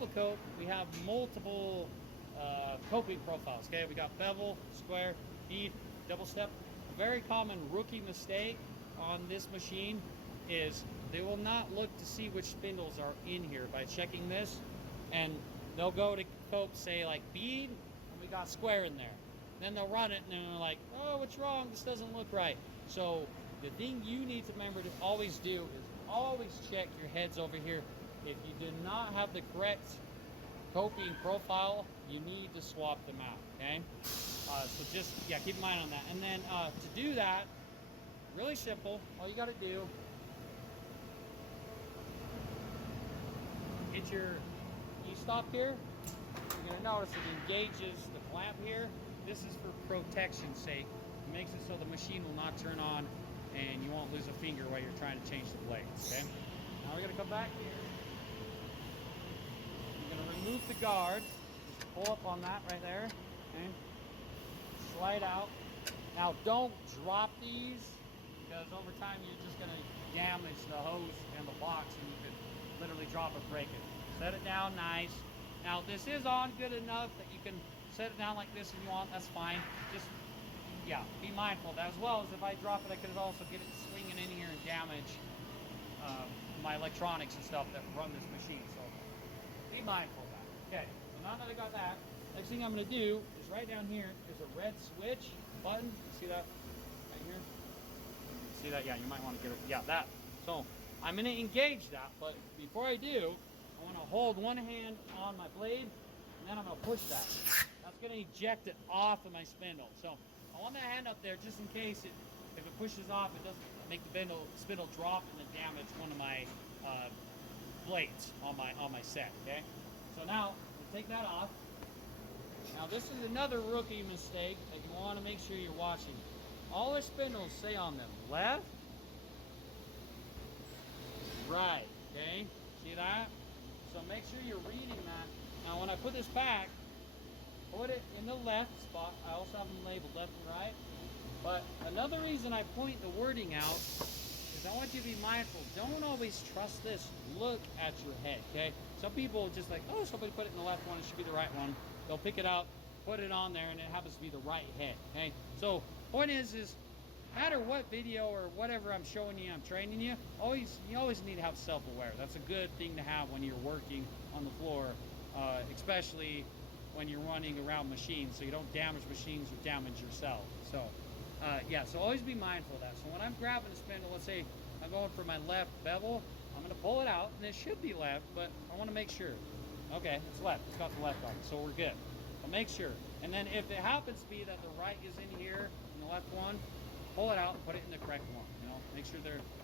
bevel coat, we have multiple coping profiles. Okay, we got bevel, square, bead, double step. A very common rookie mistake on this machine is they will not look to see which spindles are in here by checking this, and they'll go to cope, say like bead, and we got square in there. Then they'll run it and they're like, oh, what's wrong? This doesn't look right. So the thing you need to remember to always do is always check your heads over here. If you do not have the correct coping profile, you need to swap them out, okay? So just, yeah, keep in mind on that. And then to do that, really simple. All you gotta do, get your e-stop here. You're gonna notice it engages the clamp here. This is for protection's sake. It makes it so the machine will not turn on and you won't lose a finger while you're trying to change the blades, okay? Now we're gonna come back here. You're gonna remove the guard. Just pull up on that right there, okay? Slide out. Now don't drop these, because over time you're just gonna damage the hose and the box, and you could literally drop or break it. Set it down nice. Now this is on good enough that you can set it down like this if you want, that's fine. Just, yeah, be mindful of that, as well as if I drop it, I could also get it swinging in here and damage my electronics and stuff that run this machine. So be mindful of that. Okay, so now that I got that, next thing I'm gonna do is right down here is a red switch button. You see that right here? See that? Yeah, you might want to get it. Yeah, that. So I'm gonna engage that, but before I do, I want to hold one hand on my blade, and then I'm gonna push that. That's gonna eject it off of my spindle. So I want that hand up there just in case if it pushes off, it doesn't make the spindle drop and then damage one of my blades on my set. Okay. So now we'll take that off. Now this is another rookie mistake that you want to make sure you're watching. All the spindles say on them left, right. Okay. See that? So make sure you're reading that. Now when I put this back, put it in the left spot. I also have them labeled left and right. But another reason I point the wording out is I want you to be mindful. Don't always trust this. Look at your head, okay? Some people just like, oh, somebody put it in the left one, it should be the right one. They'll pick it up, put it on there, and it happens to be the right head, okay? So point is no matter what video or whatever I'm showing you, I'm training you, you always need to have self-aware. That's a good thing to have when you're working on the floor, especially when you're running around machines, so you don't damage machines or damage yourself. So yeah, so always be mindful of that. So when I'm grabbing a spindle, let's say I'm going for my left bevel, I'm gonna pull it out, and it should be left, but I wanna make sure. Okay, it's left, it's got the left on it, so we're good. But make sure. And then if it happens to be that the right is in here, and the left one, pull it out and put it in the correct one. You know, make sure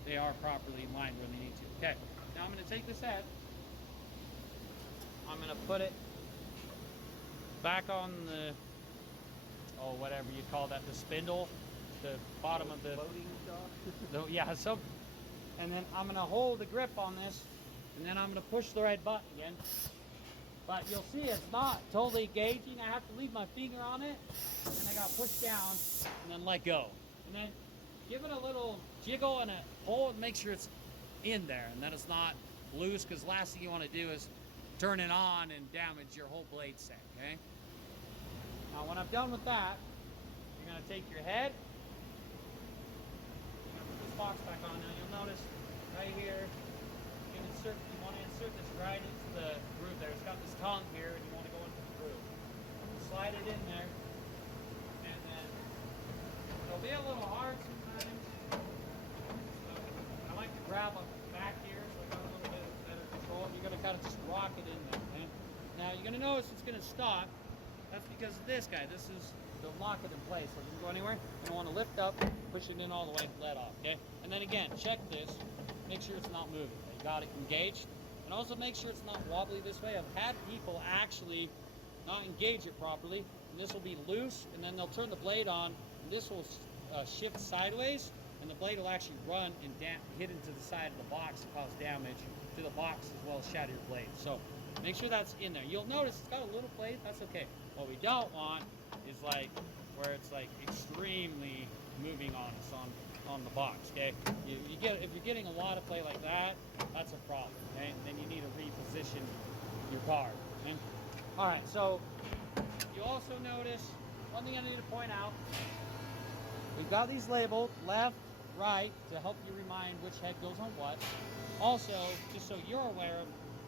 they are properly in line where they need to. Okay, now I'm gonna take this head, I'm gonna put it back on the, oh, whatever you call that, the spindle, the bottom of the loading dock. yeah, so, and then I'm gonna hold the grip on this, and then I'm gonna push the right button again. But you'll see it's not totally engaging. I have to leave my finger on it, and then I gotta push down and then let go. And then give it a little jiggle and a pull and make sure it's in there and that it's not loose, because last thing you want to do is turn it on and damage your whole blade set, okay? Now when I'm done with that, you're gonna take your head, you're gonna put this box back on. Now you'll notice right here, you want to insert this right into the groove there. It's got this tongue here and you want to go into the groove. Slide it in there, and then it'll be a little hard sometimes. So I like to grab up back here so I got a little bit better control. And you're going to kind of just rock it in there, okay? Now you're going to notice it's going to stop. That's because of this guy. This is to lock it in place so it doesn't go anywhere. You want to lift up, push it in all the way, let off, okay? And then again, check this. Make sure it's not moving. You got it engaged. And also make sure it's not wobbly this way. I've had people actually not engage it properly, and this will be loose, and then they'll turn the blade on, and this will shift sideways, and the blade will actually run and hit into the side of the box and cause damage to the box as well as shatter your blade. So make sure that's in there. You'll notice it's got a little blade. That's okay. What we don't want is like where it's like extremely moving on us on the box, okay? If you're getting a lot of play like that, that's a problem, okay? And then you need to reposition your card. Okay? All right, so you also notice, one thing I need to point out, we've got these labeled left, right, to help you remind which head goes on what. Also, just so you're aware of,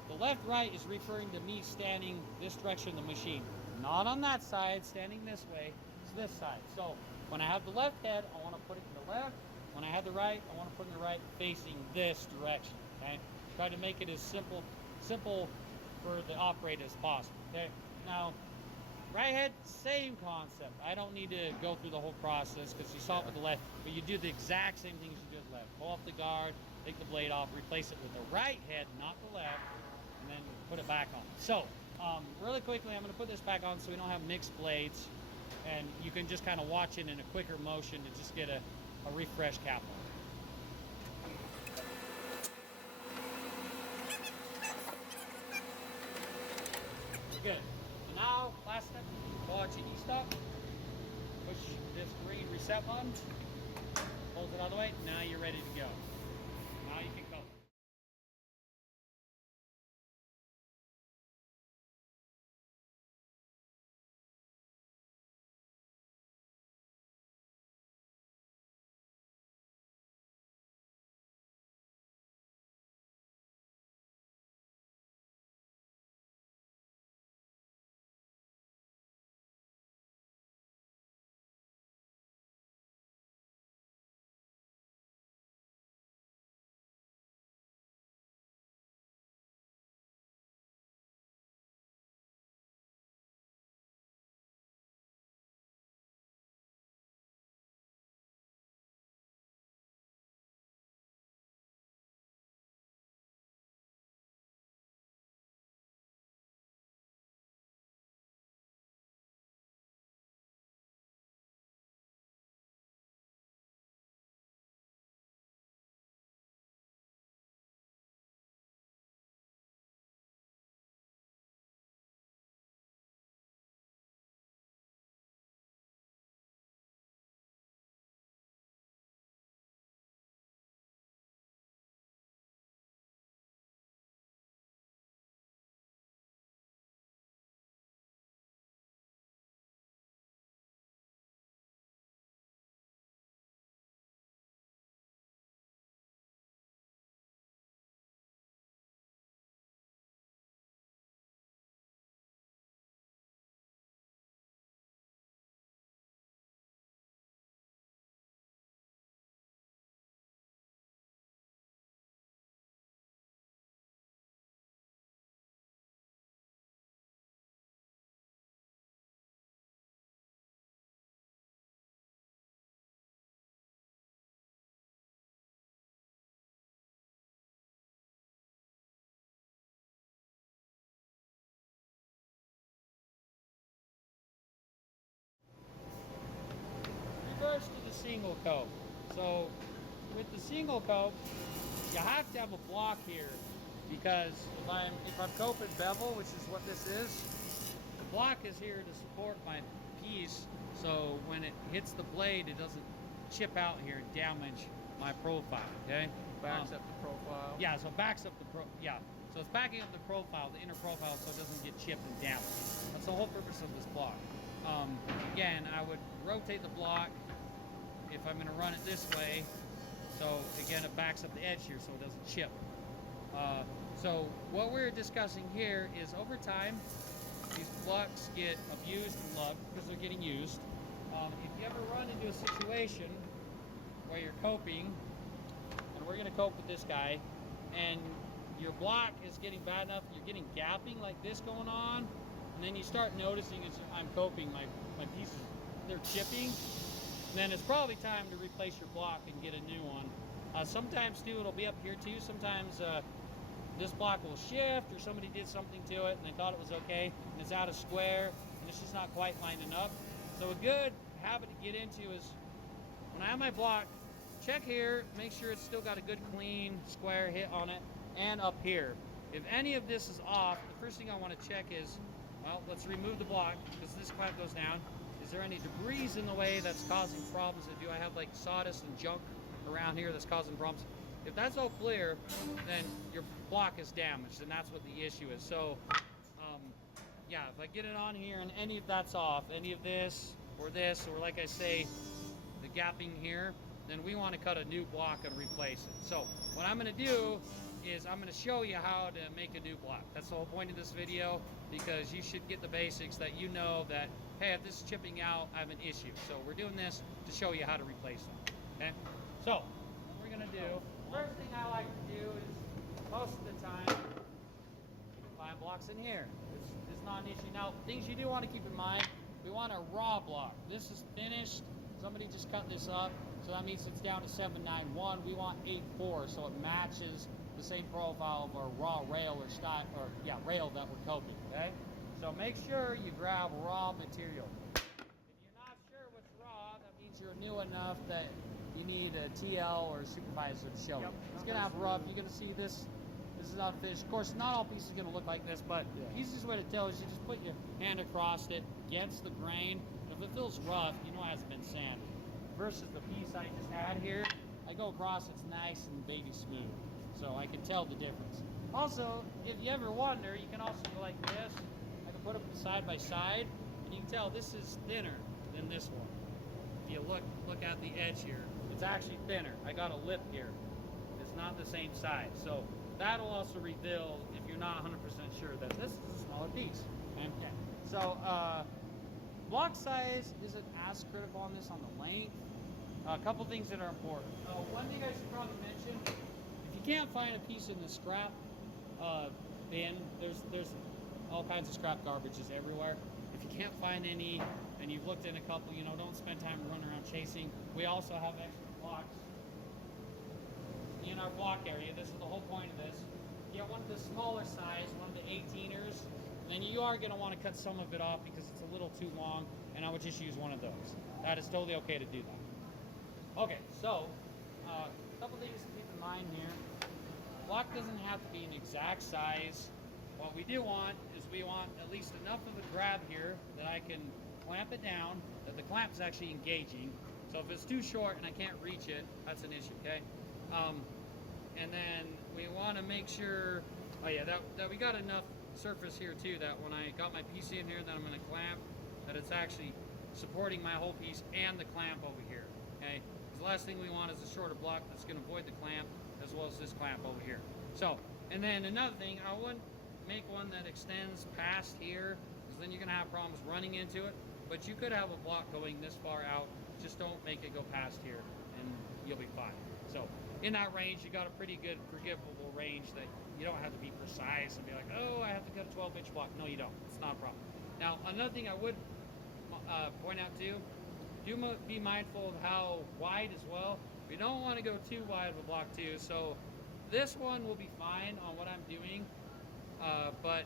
the left, right is referring to me standing this direction of the machine. Not on that side, standing this way, it's this side. So when I have the left head, I want to put it in the left. When I have the right, I want to put it in the right, facing this direction, okay? Try to make it as simple for the operator as possible, okay? Now, right head, same concept. I don't need to go through the whole process because you saw it with the left, but you do the exact same thing as you do with the left. Pull off the guard, take the blade off, replace it with the right head, not the left, and then put it back on. So, really quickly, I'm going to put this back on so we don't have mixed blades, and you can just kind of watch it in a quicker motion to just get a refresh cap on. Good. So now, last step, pull out your e-stop, push this green reset button, pulls it out of the way, now you're ready to go. Now you can go. Reverse to the single cope. So with the single cope, you have to have a block here because if I'm coping bevel, which is what this is, the block is here to support my piece, so when it hits the blade, it doesn't chip out here and damage my profile. Okay, Backs up the profile. yeah, so it backs up the so it's backing up the profile, the inner profile, so it doesn't get chipped and damaged. That's the whole purpose of this block. Again, I would rotate the block if I'm going to run it this way. So again, it backs up the edge here so it doesn't chip. So what we're discussing here is over time, these blocks get abused and loved because they're getting used. If you ever run into a situation where you're coping, and we're going to cope with this guy, and your block is getting bad enough, you're getting gapping like this going on, and then you start noticing as I'm coping, my pieces, they're chipping, then it's probably time to replace your block and get a new one. Sometimes too, it'll be up here too. Sometimes this block will shift or somebody did something to it and they thought it was okay and it's out of square and it's just not quite lining up. So a good habit to get into is when I have my block, check here, make sure it's still got a good clean square hit on it, and up here. If any of this is off, the first thing I want to check is, well, let's remove the block because this clamp goes down. Is there any debris in the way that's causing problems? Do I have like sawdust and junk around here that's causing problems? If that's all clear, then your block is damaged, and that's what the issue is. So yeah, if I get it on here and any of that's off, any of this, or like I say, the gapping here, then we want to cut a new block and replace it. So what I'm going to do is I'm going to show you how to make a new block. That's the whole point of this video, because you should get the basics that you know that, hey, if this is chipping out, I have an issue. So we're doing this to show you how to replace them. Okay? So what we're going to do, first thing I like to do is most of the time, you can find blocks in here. It's not an issue. Now, things you do want to keep in mind, we want a raw block. This is finished. Somebody just cut this up, so that means it's down to 791. We want 8.4, so it matches the same profile of our raw rail rail that we're coping. Okay, so make sure you grab raw material. If you're not sure what's raw, that means you're new enough that you need a TL or a supervisor to show you. It's gonna have rough. You're gonna see this. This is not finished. Of course, not all pieces are gonna look like this, but the easiest way to tell is you just put your hand across it against the grain. If it feels rough, you know it hasn't been sanded. Versus the piece I just had here, I go across, it's nice and baby smooth. So I can tell the difference. Also, if you ever wonder, you can also go like this. I can put them side by side, and you can tell this is thinner than this one. If you look at the edge here, it's actually thinner. I got a lip here. It's not the same size. So that'll also reveal if you're not 100% sure that this is a smaller piece. Okay? So, block size isn't as critical on this on the length. A couple things that are important. One thing I should probably mention, if you can't find a piece in the scrap bin, there's all kinds of scrap garbages everywhere. If you can't find any and you've looked in a couple, you know, don't spend time running around chasing. We also have extra blocks in our block area. This is the whole point of this. Get one of the smaller size, one of the 18ers. Then you are going to want to cut some of it off because it's a little too long, and I would just use one of those. That is totally okay to do that. Okay, so a couple things to keep in mind here. Block doesn't have to be an exact size. What we do want is we want at least enough of a grab here that I can clamp it down, that the clamp is actually engaging. So if it's too short and I can't reach it, that's an issue, okay? And then we want to make sure, that we got enough surface here too, that when I got my piece in here that I'm going to clamp, that it's actually supporting my whole piece and the clamp over here. Okay, because the last thing we want is a shorter block that's going to avoid the clamp as well as this clamp over here. So, and then another thing, I wouldn't make one that extends past here, because then you're going to have problems running into it. But you could have a block going this far out. Just don't make it go past here and you'll be fine. So in that range, you got a pretty good forgivable range that you don't have to be precise and be like, oh, I have to cut a 12-inch block. No, you don't. It's not a problem. Now, another thing I would point out too, do be mindful of how wide as well. We don't want to go too wide of a block too. So this one will be fine on what I'm doing. But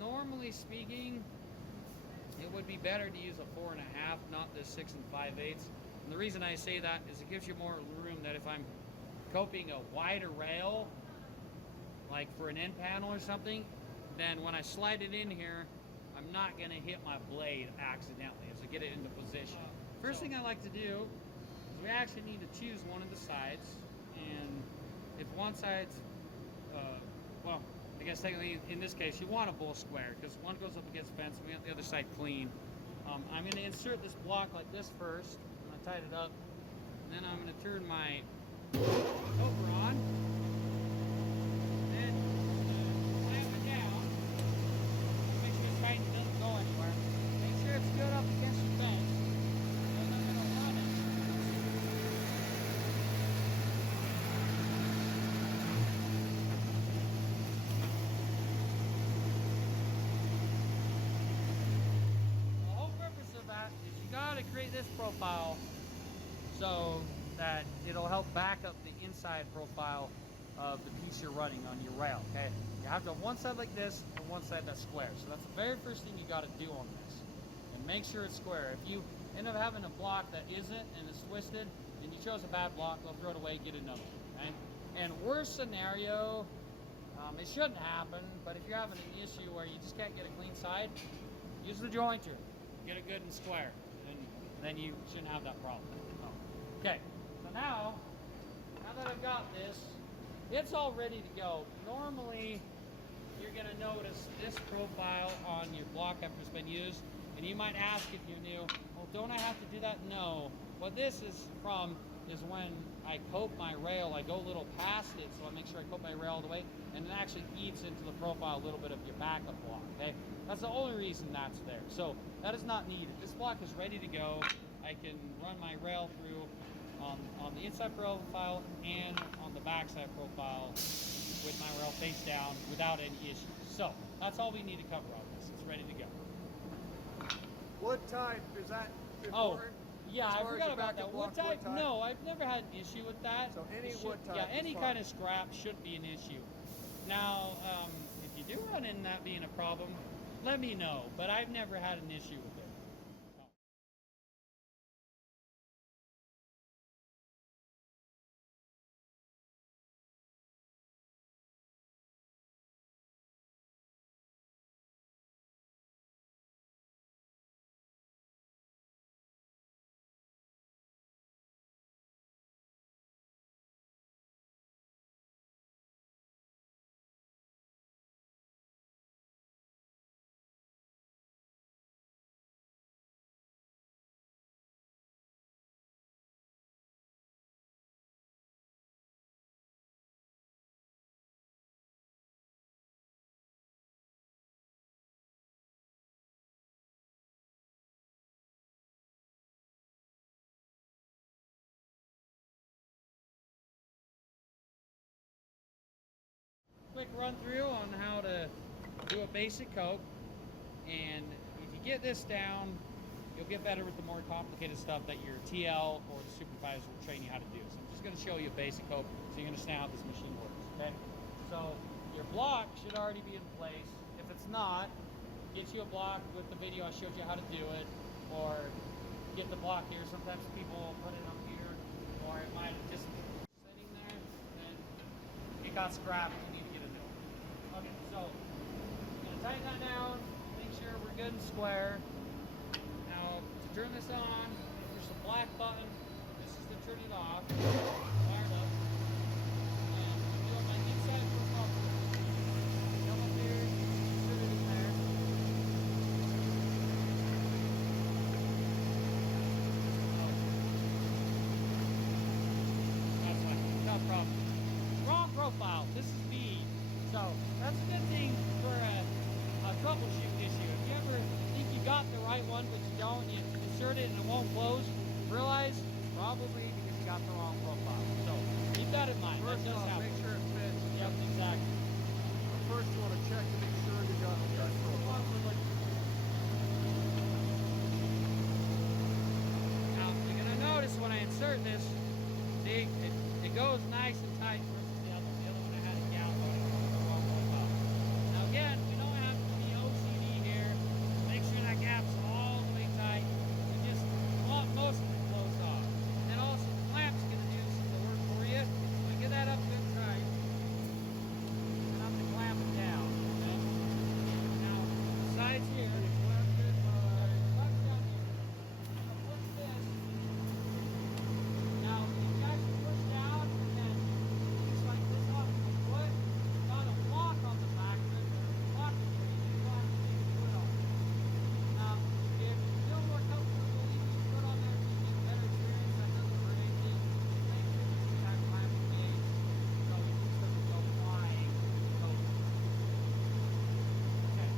normally speaking, it would be better to use a 4.5, not the 6 5/8. And the reason I say that is it gives you more room that if I'm coping a wider rail, like for an end panel or something, then when I slide it in here, I'm not going to hit my blade accidentally as I get it into position. First thing I like to do is we actually need to choose one of the sides, and if one side's, well, I guess technically in this case you want a bull square because one goes up against the fence and we want the other side clean. I'm going to insert this block like this first. I'm going to tighten it up, and then I'm going to turn my over on, then clamp it down. Make sure it's tight and it doesn't go anywhere. Make sure it's good up against the fence. Then I'm going to run it. The whole purpose of that is you got to create this profile so that it'll help back up the inside profile of the piece you're running on your rail, okay? You have to have one side like this and one side that's square. So that's the very first thing you got to do on this. And make sure it's square. If you end up having a block that isn't and it's twisted, and you chose a bad block, they'll throw it away, get another one, okay? And worst scenario, it shouldn't happen, but if you're having an issue where you just can't get a clean side, use the jointer. Get it good and square, and then you shouldn't have that problem. Okay. So now that I've got this, it's all ready to go. Normally, you're going to notice this profile on your block after it's been used. And you might ask if you're new, well, don't I have to do that? No. What this is from is when I coat my rail, I go a little past it, so I make sure I coat my rail all the way, and it actually eats into the profile a little bit of your backup block, okay? That's the only reason that's there. So that is not needed. This block is ready to go. I can run my rail through on the inside profile and on the backside profile with my rail face down without any issues. So that's all we need to cover on this. It's ready to go. Wood type, is that important? Oh, yeah, I forgot about that. Wood Wood type? No, I've never had an issue with that. So any wood type. Yeah, any kind of scrap shouldn't be an issue. Now, if you do run into that being a problem, let me know. But I've never had an issue with it. Quick run through on how to do a basic coat, and if you get this down, you'll get better with the more complicated stuff that your TL or the supervisor will train you how to do. So I'm just going to show you a basic coat so you understand how this machine works. Okay, so your block should already be in place. If it's not, get you a block with the video I showed you how to do it, or get the block here. Sometimes people will put it up here, or it might have just sitting there and it got scrapped. You need to get a new one. Okay, so I'm gonna tighten that down, make sure we're good and square. Now to turn this on, push the black button. This is to turn it off. Fire it up. And I'm doing my inside profile. Come up here, insert it in there. That's fine, no problem. Wrong profile. This is B. So that's a good thing for a troubleshoot issue. If you ever think you got the right one but you don't, you insert it and it won't close, realize it's probably because you got the wrong profile. So keep that in mind. First that does off, happen. make sure it fits. Yep, exactly. First you want to check to make sure you got the right profile. Now you're gonna notice when I insert this, see, it goes nice and tight versus the other one. The other one I had it down, but it was the wrong profile. Now again, we don't have to be OCD here. Make sure that gap's all the way tight. You just want most of it closed off. And also the clamp's gonna do some of the work for you. So get that up good tight. And I'm gonna clamp it down. Okay? Now the sides here, clamp down here. Now push this. Now you guys can push down and just like this off the foot. Got a block on the back of it. Block it here. You just want to leave the foot on. Now, if you feel more comfortable leaving your foot on there, you get better experience. That doesn't hurt anything. Make sure you see that clamping gauge so it just doesn't go flying. So, okay.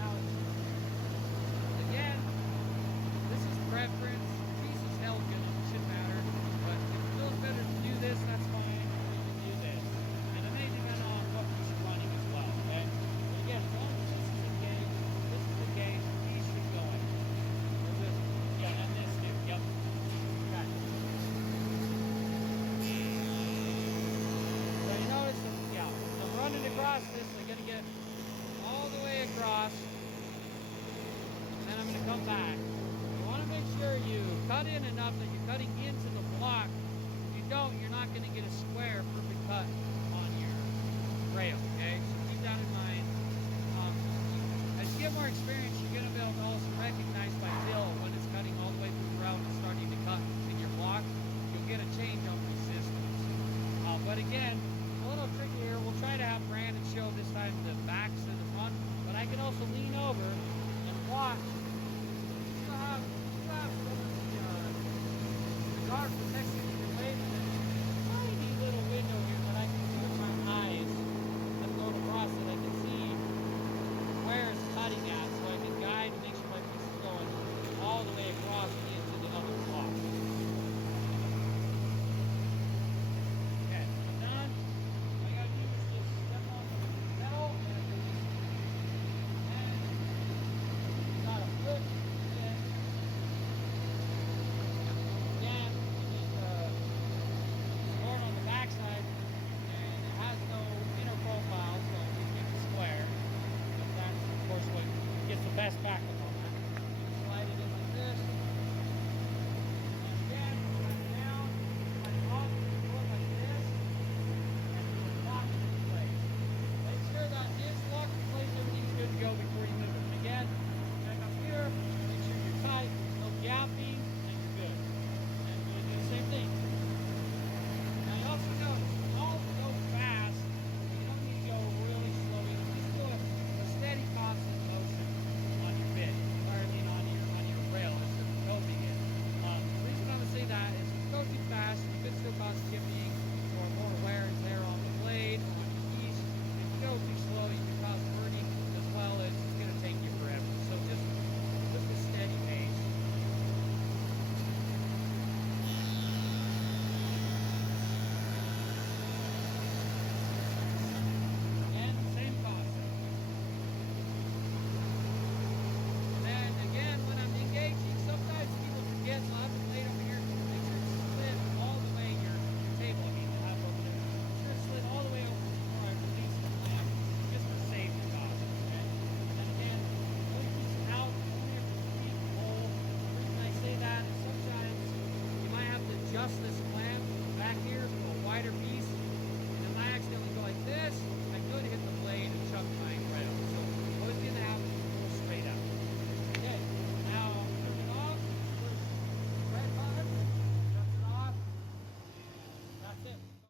Now, again, this is preference. Piece is held good. It shouldn't matter. But if it feels better to do this, that's fine. You can do this. And it may depend on what piece you're running as well. Okay. But again, as long as this is engaged, this is engaged, these should go in. Or this, yeah, and this too. Yep. Okay. So you notice, yeah. So I'm running across this. I'm gonna get all the way across. And then I'm going to come back. You want to make sure you cut in enough that you're cutting into the block. If you don't, you're not going to get a square perfect cut on your rail, okay? So keep that in mind. As you get more experience, you're going to be able to also recognize by feel when it's cutting all the way through the rail and starting to cut in your block. You'll get a change on resistance. protects